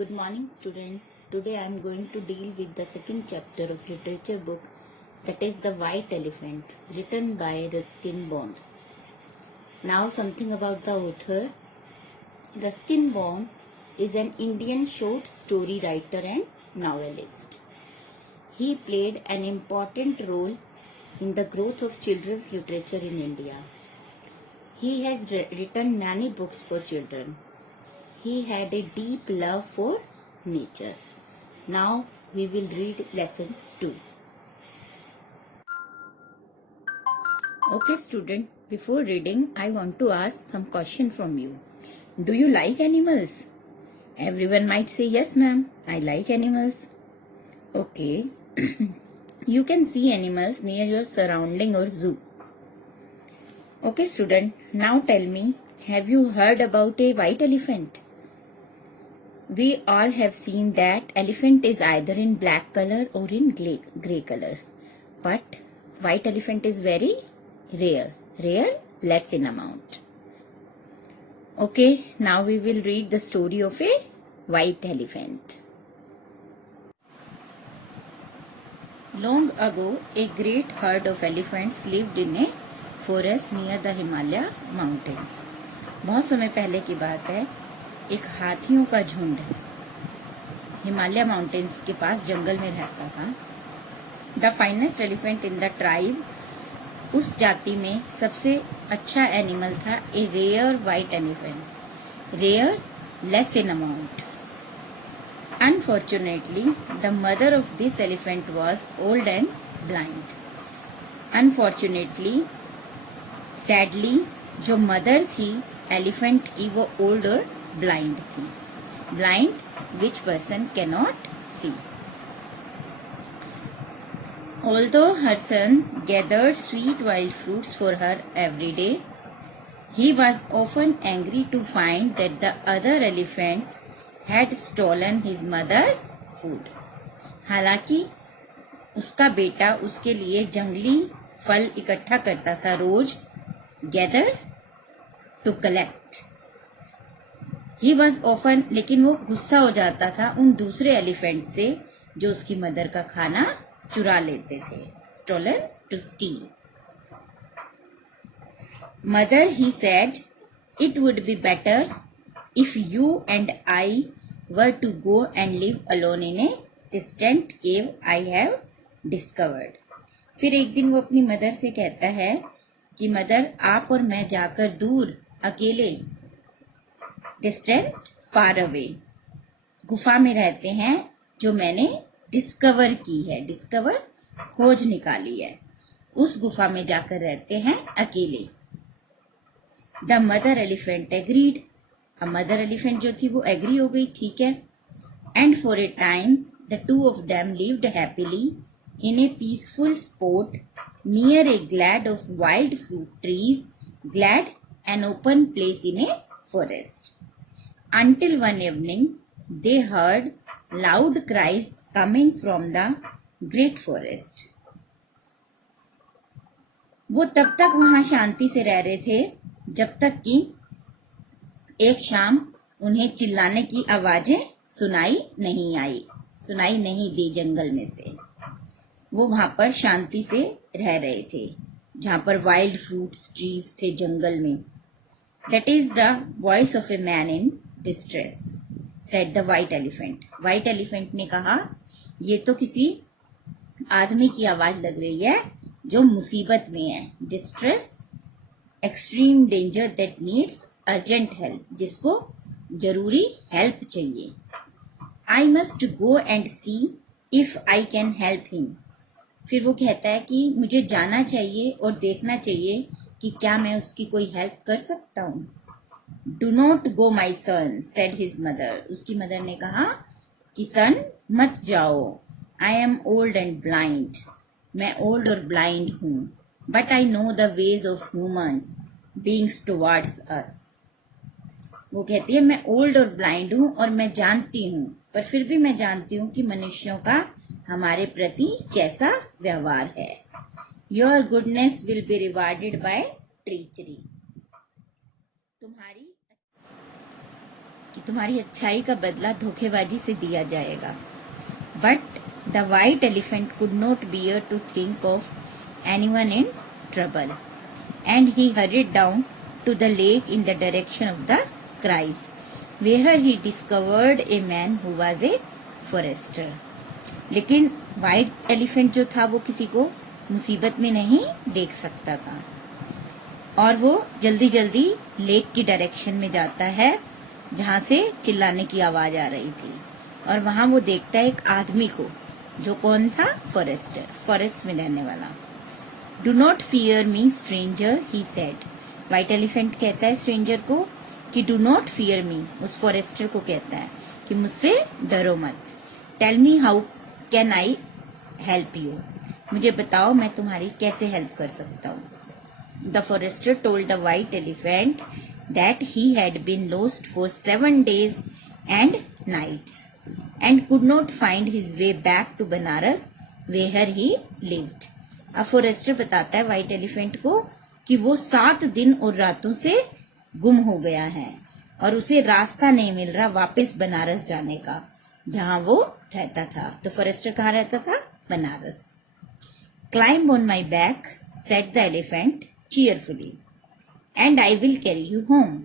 Good morning, students. Today I am going to deal with the second chapter of literature book, that is The White Elephant, written by Ruskin Bond. Now something about the author. Ruskin Bond is an Indian short story writer and novelist. He played an important role in the growth of children's literature in India. He has written many books for children. He had a deep love for nature. Now we will read lesson 2. Okay student, before reading I want to ask some question from you. Do you like animals? Everyone might say yes ma'am, I like animals. Okay, you can see animals near your surrounding or zoo. Okay student, now tell me, have you heard about a white elephant? We all have seen that elephant is either in black color or in grey color. But white elephant is very rare, less in amount. Okay, now we will read the story of a white elephant. Long ago, a great herd of elephants lived in a forest near the Himalaya mountains. बहुत समय पहले की बात है, एक हाथियों का झुंड हिमालय माउंटेन्स के पास जंगल में रहता था. The finest elephant in the tribe, उस जाति में सबसे अच्छा एनिमल था a rare white elephant. Rare, less in amount. Unfortunately the mother of this elephant was old and blind. Unfortunately, sadly, जो मदर थी एलिफेंट की वो ओल्ड और ब्लाइंड थी. Blind, which person cannot see. Although her son gathered sweet wild fruits for her every day, he was often angry to find that the other elephants had stolen his mother's food. हालांकि उसका बेटा उसके लिए जंगली फल इकट्ठा करता था रोज, gather, to collect. He was often, लेकिन वो गुस्सा हो जाता था उन दूसरे एलिफेंट से जो उसकी मदर का खाना चुरा लेते थे. Stolen, to steal. Mother, he said, it would be better if you and I were to go and live alone in a distant cave I have discovered. फिर एक दिन वो अपनी मदर से कहता है कि मदर, आप और मैं जाकर दूर अकेले, डिस्टेंट, फार अवे, गुफा में रहते हैं जो मैंने डिस्कवर की है. डिस्कवर, खोज निकाली है. उस गुफा में जाकर रहते हैं अकेले. The mother elephant agreed. अब मदर एलिफेंट जो थी वो एग्री हो गई, ठीक है. And for a time the two of them lived happily in A peaceful spot near a glad of wild fruit trees. Glad, an open place in A forest. Until one evening, they heard loud cries coming from the great forest. वो तब तक वहां शांति से रह रहे थे जब तक कि एक शाम उन्हें चिल्लाने की आवाजें सुनाई नहीं दी जंगल में से. वो वहां पर शांति से रह रहे थे जहां पर वाइल्ड फ्रूट्स ट्रीज थे जंगल में. That is the voice of a man in distress, said the white elephant. White elephant ने कहा, ये तो किसी आदमी की आवाज लग रही है जो मुसीबत में है. Distress, extreme danger that needs urgent help, जिसको जरूरी हेल्प चाहिए. I must go and see if I can help him. फिर वो कहता है कि मुझे जाना चाहिए और देखना चाहिए कि क्या मैं उसकी कोई हेल्प कर सकता हूँ. Do not go my son, said his mother. उसकी मदर ने कहा कि सन, मत जाओ. I am old and blind. मैं ओल्ड और ब्लाइंड हूँ. But I know the ways of human beings towards us. वो कहती है मैं ओल्ड और ब्लाइंड हूँ और मैं जानती हूँ, पर फिर भी मैं जानती हूँ कि मनुष्यों का हमारे प्रति कैसा व्यवहार है. Your goodness will be rewarded by treachery. तुम्हारी कि तुम्हारी अच्छाई का बदला धोखेबाजी से दिया जाएगा. But the white elephant could not bear to think of anyone in trouble, and he hurried down to the lake in the direction of the cries, where he discovered a man who was a forester. लेकिन white elephant जो था वो किसी को मुसीबत में नहीं देख सकता था, और वो जल्दी जल्दी लेक की डायरेक्शन में जाता है जहां से चिल्लाने की आवाज आ रही थी, और वहां वो देखता है एक आदमी को, जो कौन था? फॉरेस्टर, फॉरेस्ट में रहने वाला. Do not fear me stranger, he said. White elephant कहता है स्ट्रेंजर को कि डू नॉट फियर मी, उस फॉरेस्टर को कहता है कि मुझसे डरो मत. Tell me how can I help you, मुझे बताओ मैं तुम्हारी कैसे हेल्प कर सकता हूँ. The forester told the white elephant that he had been lost for 7 days and nights and could not find his way back to Banaras where he lived. अब forester बताता है व्हाइट एलिफेंट को कि वो 7 दिन और रातों से गुम हो गया है और उसे रास्ता नहीं मिल रहा वापस बनारस जाने का, जहां वो रहता था. तो फॉरेस्टर कहाँ रहता था? Banaras. Climb on my back, said the elephant cheerfully, and I will carry you home.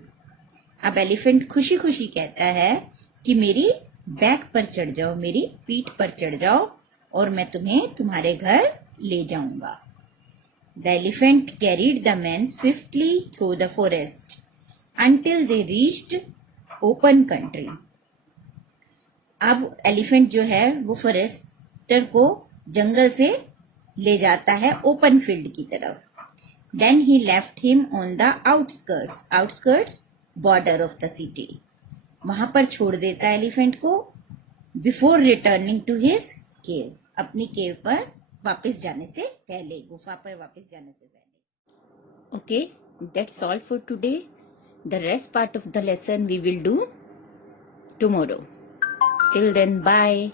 अब एलिफेंट खुशी खुशी कहता है कि मेरी बैक पर चढ़ जाओ, मेरी पीठ पर चढ़ जाओ और मैं तुम्हें तुम्हारे घर ले जाऊंगा. The elephant carried the man swiftly through the forest until they reached open country. अब एलिफेंट जो है वो फॉरेस्टर को जंगल से ले जाता है ओपन फील्ड की तरफ. Then he left him on the outskirts border of the city. वहां पर छोड़ देता है एलिफेंट को before returning to his cave. अपनी केव पर वापस जाने से पहले, गुफा पर वापस जाने से पहले. Okay, that's all for today. The rest part of the lesson we will do tomorrow. Till then, bye.